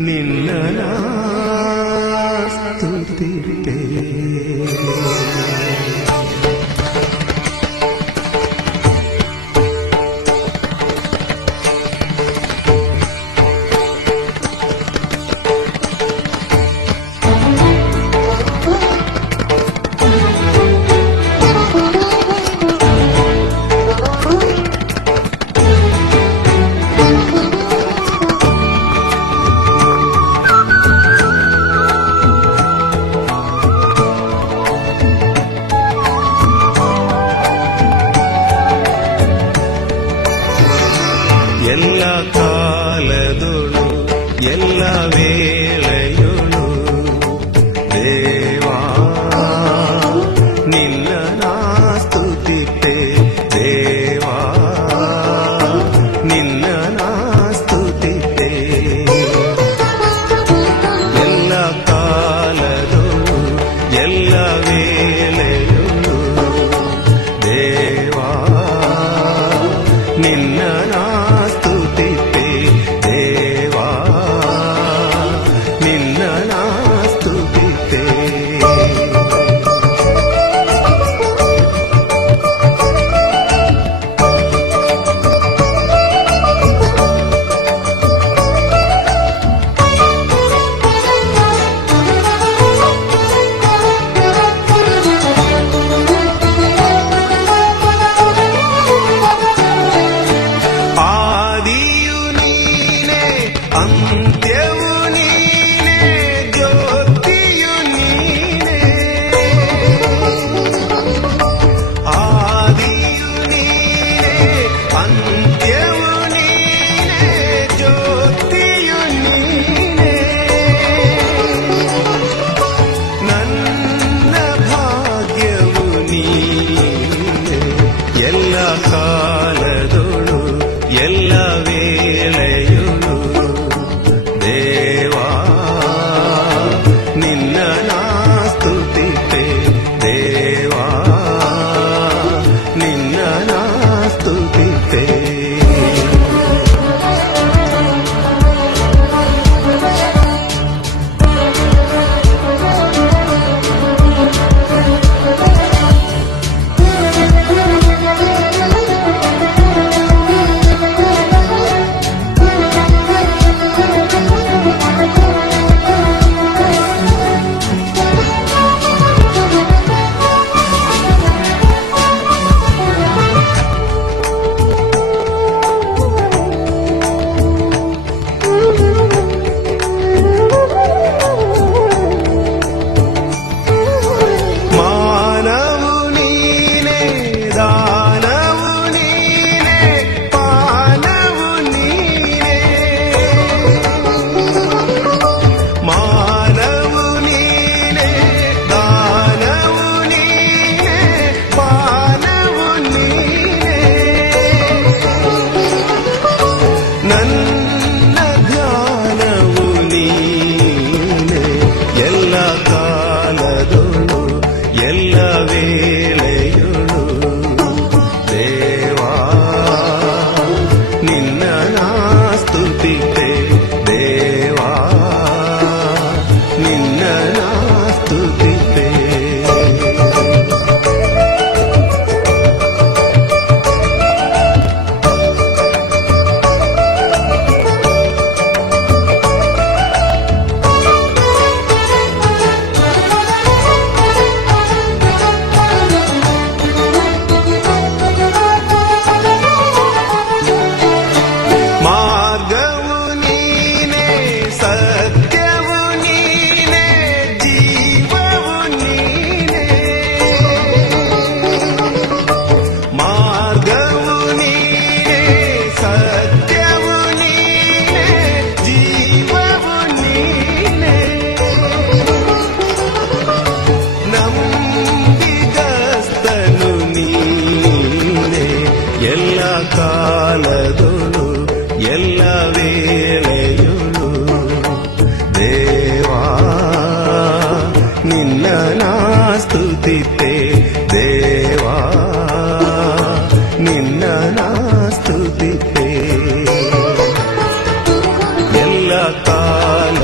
ನಿನ್ನ ಸ್ತುತಿತೆ. ಎಲ್ಲ ಕಾಲದೊಳು ಎಲ್ಲ ವೇಳೆಯೊಳು ದೇವಾ ನಿನ್ನ ಸ್ತುತಿತೆ. ದೇವಾ ನಿನ್ನ ಸ್ತುತಿತೆ. ಎಲ್ಲ ಕಾಲದೊಳು ಎಲ್ಲ ವೇಳೆಯೊಳು ದೇವಾ ನಿನ್ನ ಅಂತ್ಯವು ನೀನೆ, ಜ್ಯೋತಿಯು ನೀನೆ. ಆದಿಯು ನೀನೆ, ಅಂತ್ಯವು ನೀನೆ, ಜ್ಯೋತಿಯು ನೀನೆ. ನನ್ನ ಭಾಗ್ಯವು ನೀನೆ. ಎಲ್ಲ ಕಾಲದೊಳು ಎಲ್ಲ ವೇಳೆಯೊಳು ದೇವಾ ನಿನ್ನ ಸ್ತುತಿತೆ. ದೇವಾ ನಿನ್ನ ಸ್ತುತಿತೆ. ನನ್ನ ಧ್ಯಾನವು ನೀನೆ. ಎಲ್ಲ ಕಾಲದೊಳು ಎಲ್ಲ ವೇಳೆಯೊಳು ದೇವಾ ನಿನ್ನ ಸ್ತುತಿತೆ. ದೇವಾ ನಿನ್ನ ಸ್ತುತಿತೆ. ಮಾರ್ಗವು ನೀನೆ, ಸತ್ಯವು ನೀನೆ, ಜೀವವು ನೀನೆ. ಮಾರ್ಗವು ನೀನೆ, ಸತ್ಯವು ನೀನೆ, ಜೀವವು ನೀನೆ. ನಂಬಿಗಸ್ತನು ನೀನೆ. ಎಲ್ಲ ಕಾಲದೊಳು ಎಲ್ಲ ವೇಳೆಯೊಳು ದೇವಾ ನಿನ್ನ ಸ್ತುತಿತೆ. ದೇವಾ ನಿನ್ನ ಸ್ತುತಿತೆ. ಎಲ್ಲ ಕಾಲ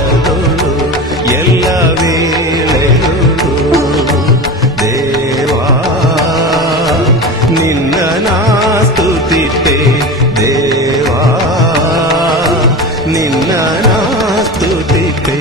ನಿನ್ನ ನಾ ಸ್ತುತಿತೆ